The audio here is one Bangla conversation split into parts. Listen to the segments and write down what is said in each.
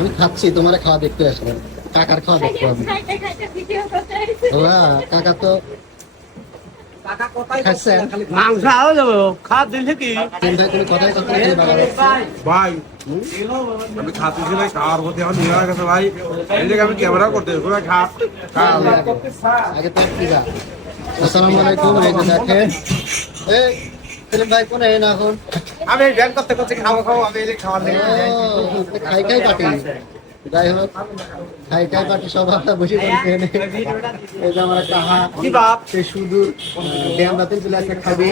আমি খাচ্ছি, তোমার খাওয়া দেখতে আসলাম, কাকার খাওয়া দেখতে হবে। কাকা তো খাচ্ছেন মাংস আরো যাবো খাওয়া দিলে কি ভাই, তুমি কথাই কথা খেয়ে ভাই আমি খাচ্ছি ভাই, খাওয়ার প্রতি আমার নিয়ে গেছে ভাই। এই জায়গায় আমি ক্যামেরা করতে আগে তো কি যা। আসসালামু আলাইকুম, এই যে দেখেন এই সেলিম ভাই কোনে না এখন আমি ব্যাংক করতে করতে খাবো খাবো আমি এই খাওয়ার লেগে খাই খাই পাটি। যাই হোক, খাই খাই পাটি সব আপনারা বসে পড়ছেন। এই যে আমার কাহা কি বাপ সে সুদূর ড্যাম রাতে চলে আসলে খাবি।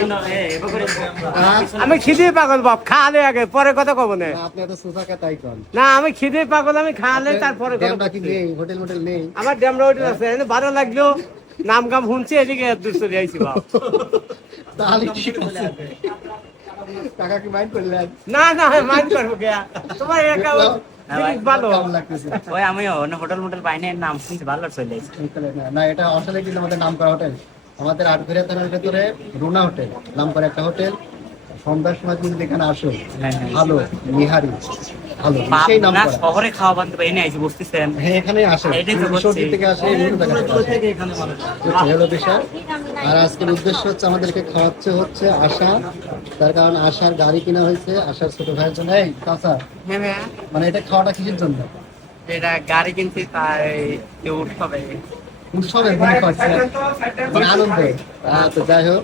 আমি খিদে পাগল বাপ খাওয়ালে আগে পরে কথা কব না। আপনি এত সোফা তাই কন না আমি খিদে পাগল, আমি খাওয়ালে তারপরে ড্যাম রাতে নেই, হোটেল মোটেল নেই। আমার ড্যামরা হোটেল আছে, ভালো লাগলো নাম গাম শুনছি এদিকে দূর চলে আইছি বাপ। তাহলে ঠিক আছে, টাকা কি মাইন্ড করলেন? না না মাইন্ড করবো কে তোমার একা জিনিস ভালো। কেমন লাগতেছে? ওই আমি অন্য হোটেল মোটেল পাই নাই, নাম শুনছি ভালো চলে এসেছে। না, এটা আসলে কিন্তু আমাদের নাম করা হোটেল, আমাদের আটঘরিয়া থানার ভেতরে রুনা হোটেল নাম করা একটা হোটেল। সন্ধ্যার সময় তুমি এখানে আসো, ভালো নিহারি ভালো সেই নাম না করা। শহরে খাওয়া বান্ধব এনে আইছি বুঝতেছেন। হ্যাঁ, এখানে আসে, এটাই তো বলছি। সর্দি থেকে আসে, বিভিন্ন জায়গা থেকে আসে। হলো বিষয়। আর আজকের উদ্দেশ্য হচ্ছে আমাদেরকে খাওয়াচ্ছে হচ্ছে আশা, তার কারণ আশার গাড়ি কিনা হয়েছে আশার ছোট ভাইয়ের জন্য। এই কাঁচা হ্যাঁ মানে এটা খাওয়াটা কিসের জন্য? এটা গাড়ি কিনছি তাই উৎসবে। উৎসবের মনে খাচ্ছে মানে আনন্দে। তো যাই হোক,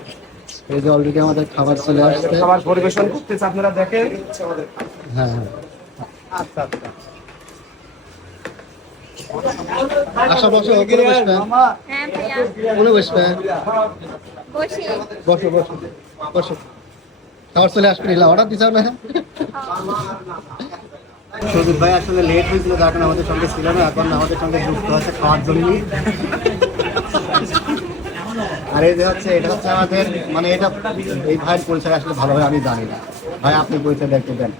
এই যে অলরেডি আমাদের খাবার চলে আসছে। খাবার পরিবেশন করতেছে আপনারা দেখেন। হ্যাঁ হ্যাঁ, আচ্ছা আচ্ছা আশা বসো, ওখানে বসবে, হ্যাঁ ভাইয়া ওখানে বসবে, বসি। বসো বসো বসো। খাবার চলে আসবে, নিলাম অর্ডার দিচ্ছাও না? সৌদির ভাই আসলে লেট হয়েছিল, যার কারণে আমাদের সঙ্গে ছিল না, এখন আমাদের সঙ্গে যুক্ত আছে খাওয়ার জন্য। আর এই যে হচ্ছে, এটা হচ্ছে আমাদের মানে এটা এই ভাইয়ের পরিচয় আসলে ভালোভাবে আমি জানি না। ভাই আপনি পরিচয় দেখতে দেন।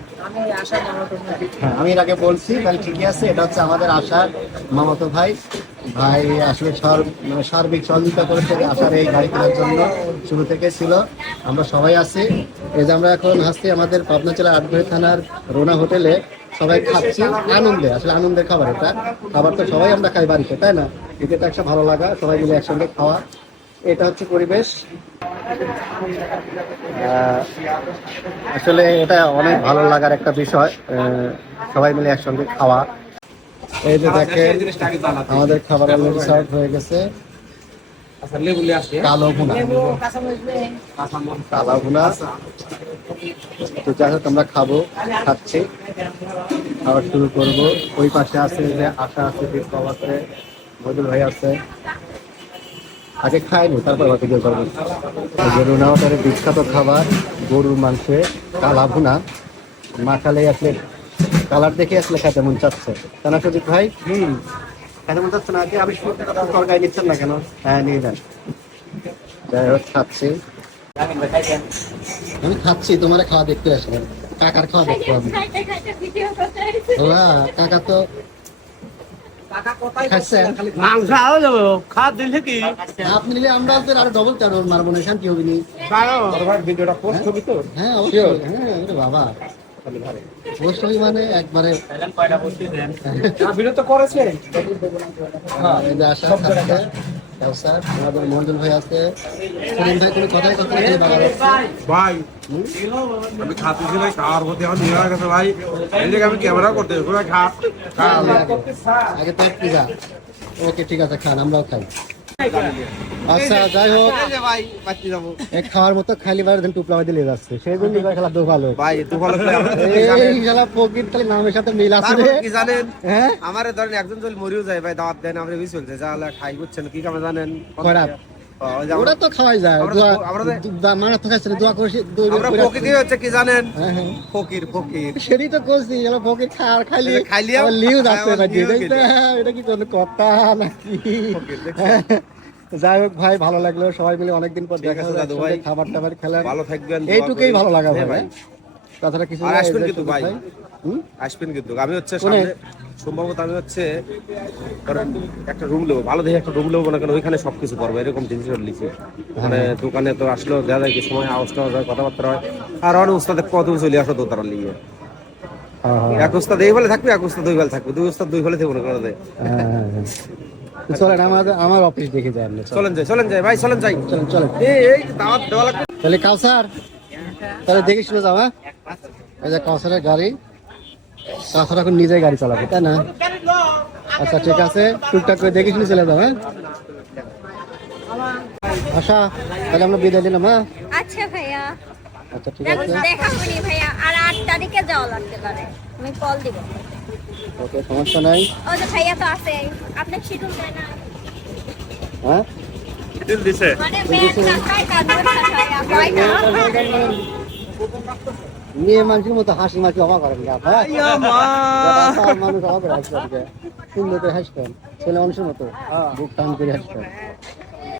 হ্যাঁ, আমি এর আগে বলছি, তাহলে ঠিকই আছে। এটা হচ্ছে আমাদের আশার মামাতো ভাই। ভাই আসলে মানে সার্বিক সহযোগিতা করেছে আশার এই গাড়ি কেনার জন্য, শুরু থেকে ছিল। আমরা সবাই আছি, এই যে আমরা এখন আসছি আমাদের পাবনা জেলার আটঘরিয়া থানার রোনা হোটেলে। সবাই খাচ্ছি আনন্দে, আসলে আনন্দের খাবার এটা। খাবার তো সবাই আমরা খাই বাড়িতে, তাই না? এটা একটা ভালো লাগা, সবাই মিলে একসঙ্গে খাওয়া, এটা হচ্ছে পরিবেশ। আসলে এটা অনেক ভালো লাগার একটা বিষয়, সবাই মিলে একসঙ্গে খাওয়া। এই যে দেখেন আমাদের খাবার অলরেডি সার্ভ হয়ে গেছে। কালো ভুনা, কালো ভুনা। তো যাই হোক, আমরা খাচ্ছি, খাবার শুরু করবো। ওই পাশে আছে যে আশা আছে, বিপ্লব আছে, মজুর ভাই আছে। আগে খাইনি, তারপর ভিডিও করবো। রুনা হোটেলের বিখ্যাত খাবার গরুর মাংসে কালা ভুনা। মাখালে আসলে কালার দেখে আসলে খেতে মন চাচ্ছে, তাই না সুজিত ভাই? খেতে মন চাচ্ছে না? আগে আমি তরকারি নিচ্ছেন না কেন? হ্যাঁ, নিয়ে যান। যাই হোক, খাচ্ছি, আমি খাচ্ছি, তোমার খাওয়া দেখতে আসলাম, কাকার খাওয়া দেখতে হবে। কাকা তো খাচ্ছেন মাংস আরো যাবো খাওয়া দিলে কি আপনি নিলে, আমরা আরো ডবল টারো মারবো না, শান্তি হবে নি? ভিডিওটা পোস্ট করবি তো? হ্যাঁ অবশ্যই, হ্যাঁ বাবা পোস্ট হবে মানে একবারে। কয়টা বসতে দেন ভিডিও তো করেছে। এই যে আশা খাচ্ছে, স্যার আমাদের মন্ডল ভাই আছে, সেলিম ভাই কোনো কথাই কথা খেয়ে ভাই আমি খাচ্ছি ভাই, খাওয়ার প্রতি আমার নিয়ে গেছে ভাই। এই জায়গায় আমি ক্যামেরা করতে আগে তো কি যা। ওকে ঠিক আছে, খান, আমরাও খাই। আচ্ছা যাই হোক, ভাই বাচ্চি যাবো এক খাওয়ার মতো খালি বার দিন টুপলা দিলে যাচ্ছে, সেই জন্য খেলা তো ভালো ভাই। একটু ভালো এই খেলা ফকির তাহলে নামের সাথে মিল আছে কি জানেন, হ্যাঁ। আমার ধরেন একজন যদি মরিও যায় ভাই, দাওয়াত দেন আমরা বুঝ চলছে যা খাই বুঝছেন কি কামে জানেন? খারাপ ওরা তো খাওয়াই যায়, মানে তো খাচ্ছে দোয়া করছি। আমরা প্রকৃতি হচ্ছে কি জানেন, হ্যাঁ হ্যাঁ, ফকির ফকির সেটাই তো করছি, এলা ফকির খাওয়ার খাইলি খাইলি লিউ যাচ্ছে নাকি? এটা কি কোনো কথা নাকি? যাই হোক ভাই, ভালো লাগলো, সবাই মিলে অনেকদিন পর দেখা হলো, একসঙ্গে খাবার টাবার খেলাম, ভালো থাকবেন, এইটুকুই ভালো লাগা ভাই, তাছাড়া কিছু না। আসবেন কিন্তু ভাই, আসবেন কিন্তু। আমি হচ্ছে সামনে সম্ভবত আমি হচ্ছে একটা রুম নেবো, ভালো দেখে একটা রুম নেবো না কেন, ওইখানে সবকিছু করবো এরকম জিনিস লিখি। মানে দোকানে তো আসলেও দেখা যায় কি সময় আওয়াজটা হয়, কথাবার্তা হয়, আর অনেক উস্তাদে কত চলে আসো তো তারা লিখে। হ্যাঁ, হ্যাঁ। এক ওস্তাদ এই বলে থাকবে, এক ওস্তাদ ওই বলে থাকবে, দুই ওস্তাদ দুই বলে থাকবে না কোনো দেয়। তো চলেন আমার অফিস দেখে যাই আপনি চলেন যাই ভাই, চলেন যাই। চলেন এই দাওয়াত দেওয়া লাগবে তাহলে কাউসার, তাহলে দেখে শুনে যাও। হ্যাঁ, এই যে কাউসারের গাড়ি, কাউসার এখন নিজেই গাড়ি চালাবে তাই না? আচ্ছা ঠিক আছে, টুকটাক করে দেখে শুনে চলে যাও। হ্যাঁ আশা, তাহলে আমরা বিদায় দিলাম। হ্যাঁ আচ্ছা ভাইয়া, আচ্ছা ঠিক আছে, দেখা হয়নি ভাইয়া, আর 8 তারিখে যাওয়া লাগতে পারে, আমি কল দিব। ওকে সমস্যা নাই। ও যে ভাইয়া তো আছে, আপনি শিডিউল দেন না। হ্যাঁ মানে ব্যাগ রাখাই কাজ ভাইয়া, কয়টা? মেয়ে মানুষের মতো হাসি মাসি অবাক করেন না। হ্যাঁ মানুষ অবাক করে হাসি, সুন্দর করে হাসতেন, ছেলে মানুষের মতো বুক টান করে হাসতেন।